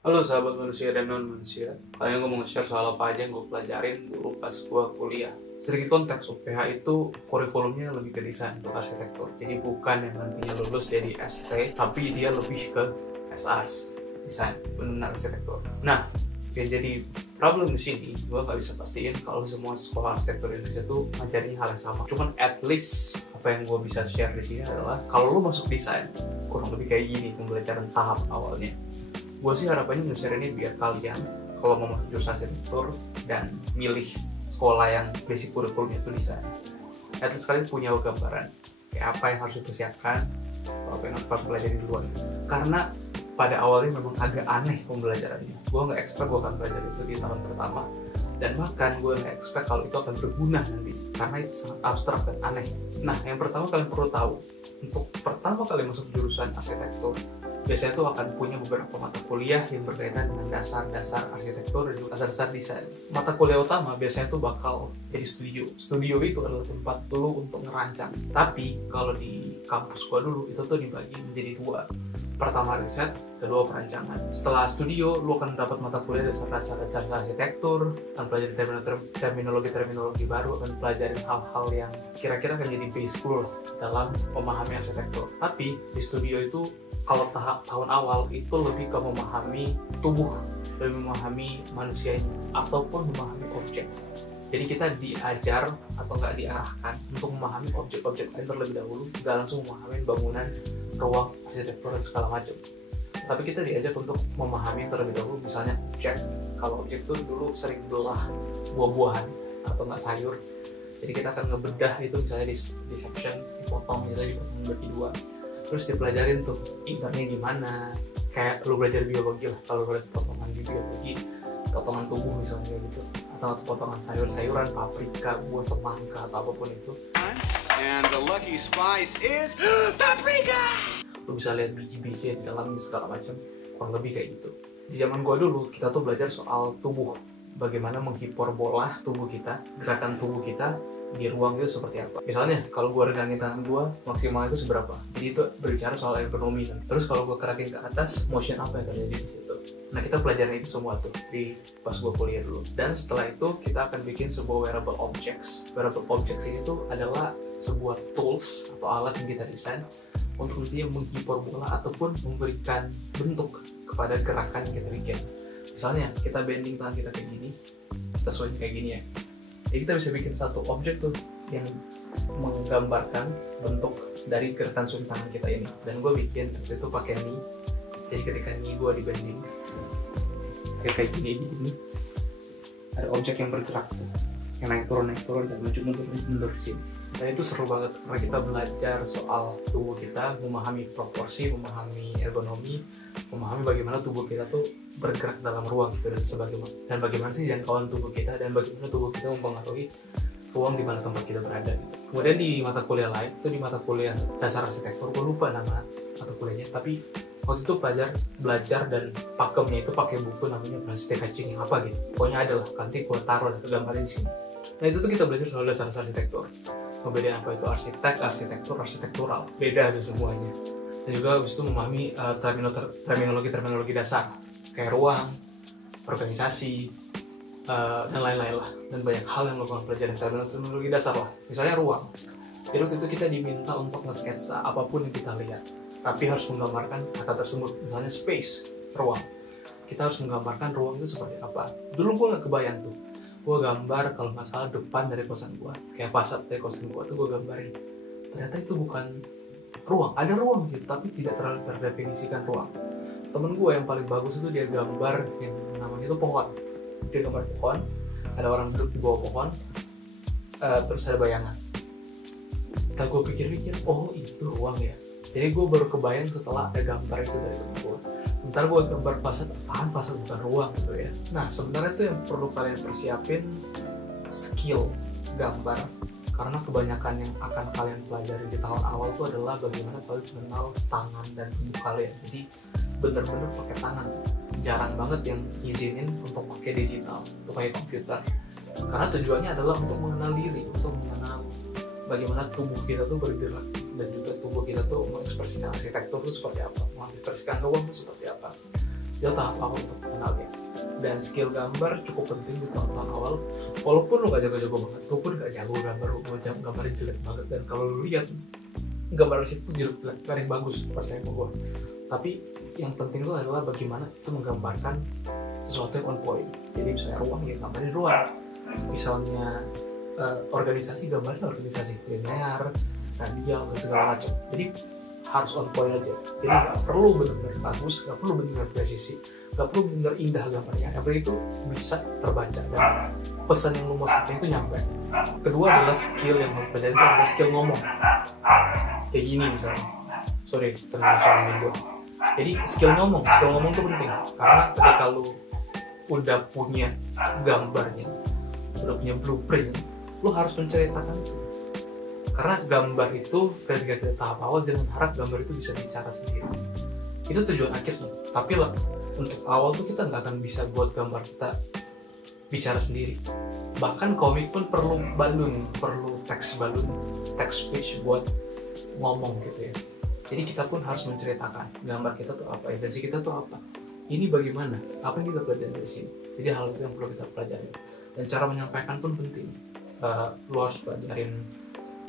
Halo sahabat manusia dan non manusia. Kali ini gue mau share soal apa aja yang gue pelajarin dulu pas gue kuliah. Sedikit konteks, UPH itu kurikulumnya lebih ke desain untuk arsitektur. Jadi bukan yang nantinya lulus jadi ST, tapi dia lebih ke SARS, desain benar arsitektur. Nah, yang jadi problem di sini, gue nggak bisa pastiin kalau semua sekolah arsitektur Indonesia tuh ngajarin hal yang sama. Cuman at least apa yang gue bisa share di sini adalah kalau lu masuk desain, kurang lebih kayak gini pembelajaran tahap awalnya. Gue sih harapannya nge-share ini biar kalian kalau mau masuk jurusan arsitektur dan milih sekolah yang basic kurikulumnya itu desain, at least kalian punya gambaran kayak apa yang harus dipersiapkan, apa yang harus pelajari duluan. Karena pada awalnya memang agak aneh pembelajarannya. Gue nggak expect gue akan belajar itu di tahun pertama, dan bahkan gue nggak expect kalau itu akan berguna nanti, karena itu sangat abstrak dan aneh. Nah, yang pertama kalian perlu tahu, untuk pertama kali masuk jurusan arsitektur, biasanya tuh akan punya beberapa mata kuliah yang berkaitan dengan dasar-dasar arsitektur dan juga dasar-dasar desain. Mata kuliah utama biasanya tuh bakal jadi studio. Studio itu adalah tempat lu untuk ngerancang. Tapi kalau di kampus gua dulu itu tuh dibagi menjadi dua. Pertama riset, kedua perancangan. Setelah studio, lu akan dapat mata kuliah dasar-dasar arsitektur, akan pelajari terminologi baru, akan pelajari hal-hal yang kira-kira akan jadi base lu lah dalam memahami arsitektur. Tapi di studio itu kalau tahun awal itu lebih ke memahami tubuh, lebih memahami manusianya, ataupun memahami objek. Jadi kita diajar atau nggak diarahkan untuk memahami objek-objek lain terlebih dahulu, nggak langsung memahami bangunan, ruang, arsitektur, dan segala macam. Tapi kita diajak untuk memahami yang terlebih dahulu, misalnya objek. Kalau objek itu dulu sering belah buah-buahan atau nggak sayur. Jadi kita akan ngebedah itu misalnya di section, dipotong, misalnya dipotong bagi dua. Terus dipelajarin tuh intarnya gimana, kayak lu belajar biologi lah. Kalau lu lihat potongan di biologi, potongan tubuh misalnya gitu, atau potongan sayur-sayuran, paprika, buah semangka atau apapun itu, And the lucky spice is paprika. lu bisa lihat biji-biji di dalamnya segala macam, kurang lebih kayak gitu. Di zaman gua dulu kita tuh belajar soal tubuh, bagaimana menghiperbola tubuh kita, gerakan tubuh kita di ruang itu seperti apa. Misalnya kalau gua regangin tangan gua maksimal itu seberapa, jadi itu berbicara soal ergonomi kan. Terus kalau gua gerakin ke atas, motion apa yang terjadi di situ. Nah, kita pelajarin itu semua tuh di pas gua kuliah dulu. Dan setelah itu kita akan bikin sebuah wearable objects. Wearable objects ini tuh adalah sebuah tools atau alat yang kita desain untuk nantinya menghiperbola ataupun memberikan bentuk kepada gerakan yang kita bikin. Misalnya kita bending tangan kita kayak gini, kita swing kayak gini ya. Jadi kita bisa bikin satu objek tuh yang menggambarkan bentuk dari gerakan swing tangan kita ini. Dan gue bikin waktu itu pakai knee. Jadi ketika knee gue di bending kayak gini, ada objek yang bergerak tuh, yang naik turun dan mundur sini. Dan itu seru banget karena kita belajar soal tubuh kita, memahami proporsi, memahami ergonomi, memahami bagaimana tubuh kita tuh bergerak dalam ruang gitu, dan bagaimana sih jangkauan tubuh kita, dan bagaimana tubuh kita mempengaruhi ruang di mana tempat kita berada gitu. Kemudian di mata kuliah lain, itu di mata kuliah dasar arsitektur, gue lupa nama mata kuliahnya, tapi waktu itu belajar dan pakemnya itu pakai buku namanya Plastic Hatching yang apa gitu. Pokoknya ada lah, nanti gue taruh dan gambarnya di sini. Nah, itu tuh kita belajar soal dasar arsitektur. Pembedaan apa itu arsitek, arsitektur, arsitektural. Beda itu semuanya. Dan juga habis itu memahami terminologi dasar kayak ruang, organisasi, dan lain-lain lah. Dan banyak hal yang lo bakal pelajarin terminologi dasar lah. Misalnya ruang. Jadi waktu itu kita diminta untuk nge-sketsa apapun yang kita lihat, tapi harus menggambarkan kata tersebut. Misalnya space, ruang. Kita harus menggambarkan ruang itu seperti apa. Dulu gue nggak kebayang tuh. Gue gambar kalau nggak salah depan dari kosan gue, kayak fasad dari kosan gue tuh gue gambarin. Ternyata itu bukan ruang. Ada ruang sih, tapi tidak terlalu terdefinisikan ruang. Temen gue yang paling bagus itu dia gambar yang namanya itu pohon. Dia gambar pohon, ada orang duduk di bawah pohon, terus ada bayangan. Setelah gue pikir-pikir, oh itu ruang ya. Jadi gue baru kebayang setelah ada gambar itu dari temen gue. Sebentar gue gambar fasad, apaan fasad bukan ruang gitu ya. Nah, sebenarnya itu yang perlu kalian persiapin, skill gambar. Karena kebanyakan yang akan kalian pelajari di tahun awal itu adalah bagaimana kalian mengenal tangan dan tubuh kalian. Jadi bener-bener pakai tangan. Jarang banget yang izinin untuk pakai digital, untuk pakai komputer. Karena tujuannya adalah untuk mengenal diri, untuk mengenal bagaimana tubuh kita tuh bergerak, dan juga tubuh kita tuh mengekspresikan arsitektur itu seperti apa, mengekspresikan ruang itu seperti apa. Itu tahap awal untuk kenalnya. Dan skill gambar cukup penting di tahun-tahun awal. Walaupun lu gak jago-jago banget, gue pun gak jago gambar, gue gambarnya jelek banget. Dan kalau lu lihat gambar di situ jelek-jelek, gak ada yang bagus, percaya sama gue. Tapi yang penting itu adalah bagaimana itu menggambarkan sesuatu yang on point. Jadi misalnya ruang, ya gambarnya ruang. Misalnya organisasi, gambarnya organisasi, linear, radial, dan segala macam. Jadi harus on point aja. Jadi nggak perlu benar-benar bagus, nggak perlu benar-benar presisi, nggak perlu benar-benar indah gambarnya. Yang penting itu bisa terbaca dan pesan yang lu mau sampaikan itu nyampe. Kedua adalah skill yang harus pelajari, itu adalah skill ngomong. Kayak gini misalnya. Sorry, ternyata suaranya gue. Jadi skill ngomong itu penting karena ketika lu udah punya gambarnya, udah punya blueprint, lu harus menceritakan itu. Karena gambar itu ketika kita tahap awal jangan harap gambar itu bisa bicara sendiri. Itu tujuan akhirnya. Tapi lah untuk awal tuh kita nggak akan bisa buat gambar kita bicara sendiri. Bahkan komik pun perlu balun, perlu teks balun, teks speech buat ngomong gitu ya. Jadi kita pun harus menceritakan gambar kita tuh apa, intensi kita tuh apa. Ini bagaimana? Apa yang kita pelajari dari sini? Jadi hal itu yang perlu kita pelajari. Dan cara menyampaikan pun penting. Lu harus pelajarin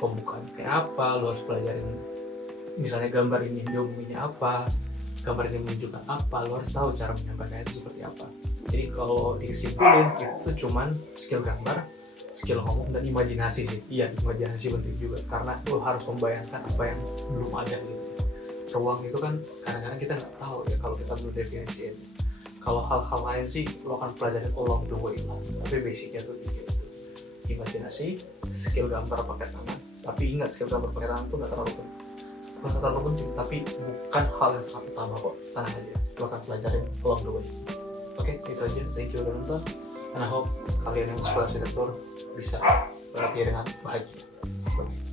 pembukaan kayak apa, lu harus pelajarin misalnya gambar ini diomongnya apa, gambar ini menunjukkan apa, lu harus tahu cara menyampaikan itu seperti apa. Jadi kalau disimpulin itu cuman skill gambar, skill ngomong, dan imajinasi sih. Iya, imajinasi penting juga karena lu harus membayangkan apa yang belum ada gitu. Ruang itu kan kadang-kadang kita nggak tahu ya kalau kita belum definisiin. Kalau hal-hal lain sih lo akan pelajarin along the way lah. Tapi basicnya tuh tiga itu: imajinasi, skill gambar pakai tangan. Tapi ingat, skill gambar pakai tangan tuh nggak terlalu penting, tapi bukan hal yang sangat utama kok. Tenang aja, lo akan pelajarin along the way. Oke, itu aja. Thank you udah nonton. And I hope kalian yang suka arsitektur bisa berlatih dengan bahagia. Bye.